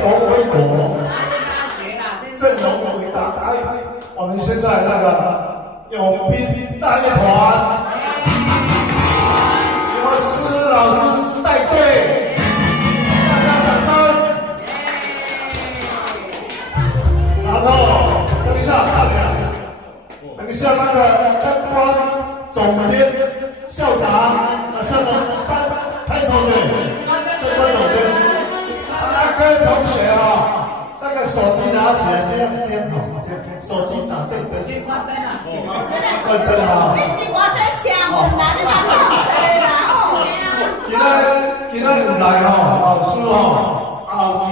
国为国，振聋为大。我们现在那个永宾大乐团，由施老师带队，大家掌声。然后等一下大家，等一下那个灯光总监、校长、校长拍手的灯光总监。各位同学那个手机拿起来，这样好，这样手机打对灯，先关灯啊，关灯啊！你是我在抢我男的啦，今仔日来老师后期